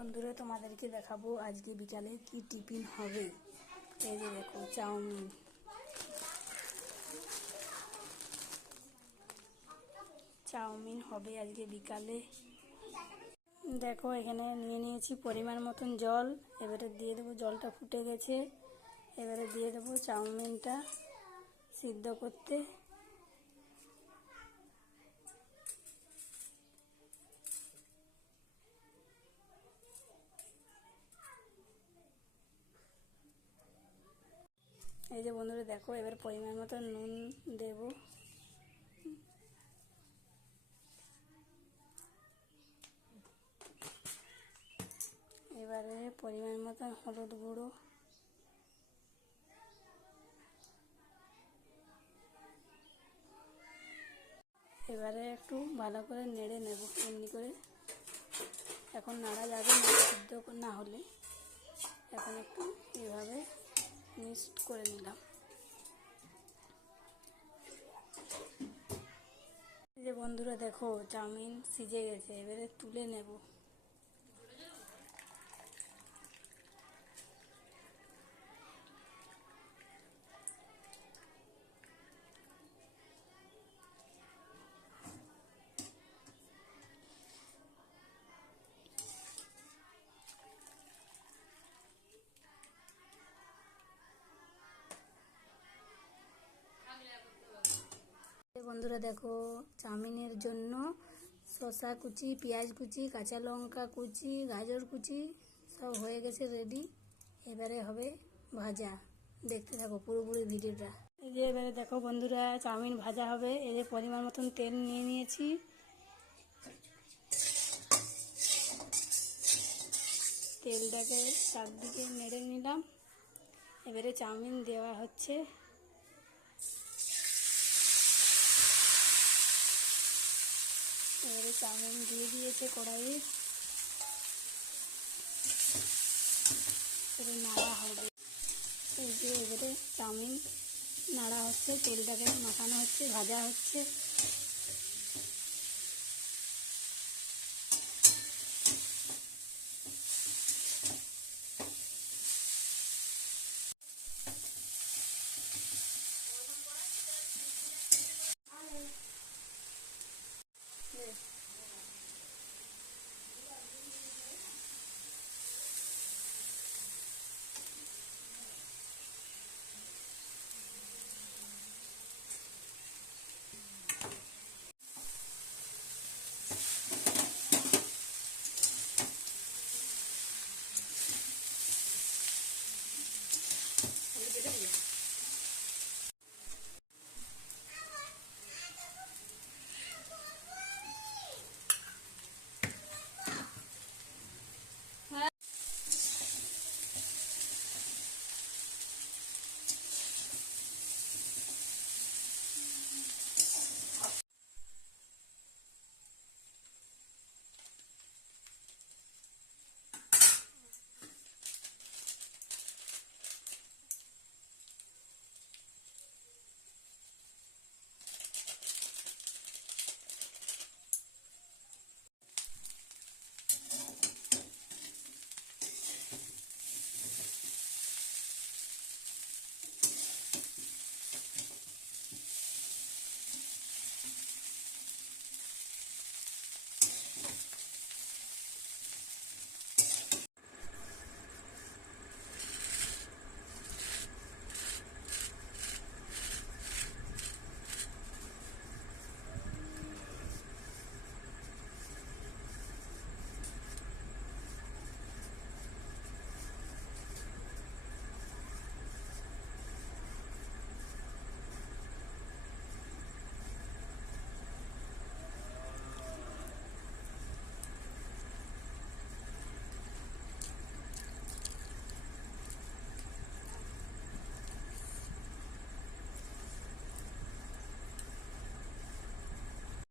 বন্ধুরা, তোমাদেরকে দেখাবো আজকে বিকালে কি টিফিন হবে। এই যে দেখো, চাউমিন। চাউমিন হবে আজকে বিকালে। দেখো, এখানে নিয়ে নিয়েছি পরিমাণ মতন জল। এবারে দিয়ে দেবো, জলটা ফুটে গেছে। এবারে দিয়ে দেবো চাউমিনটা সিদ্ধ করতে। এই যে বন্ধুরা দেখো, এবার পরিমাণ মতো নুন দেব। এবারে পরিমাণ মতো হলুদ গুঁড়ো। এবারে একটু ভালো করে নেড়ে নেব, এমনি করে। এখন নাড়া যাবে না, সিদ্ধ না হলে। এখন একটু এভাবে মিক্সড করে নিলাম। যে বন্ধুরা দেখো চাউমিন সিজে গেছে এবারে তুলে নেব। বন্ধুরা দেখো, চাউমিনের জন্য শসা কুচি, পেঁয়াজ কুচি, কাঁচা লঙ্কা কুচি, গাজর কুচি সব হয়ে গেছে রেডি এবারে হবে ভাজা। দেখতে থাকো পুরোপুরি ভিডিওটা। এই যে এবারে দেখো বন্ধুরা, চাউমিন ভাজা হবে। এই যে পরিমাণ মতন তেল নিয়ে নিয়েছি। তেলটাকে চারদিকে নেড়ে নিলাম। এবারে চাউমিন দেওয়া হচ্ছে। এবারে চাউমিন দিয়ে দিয়েছে কড়াইয়ে। এবারে নাড়া হবে। এই যে এবারে চাউমিন নাড়া হচ্ছে, তেলটাকে মাখানো হচ্ছে, ভাজা হচ্ছে।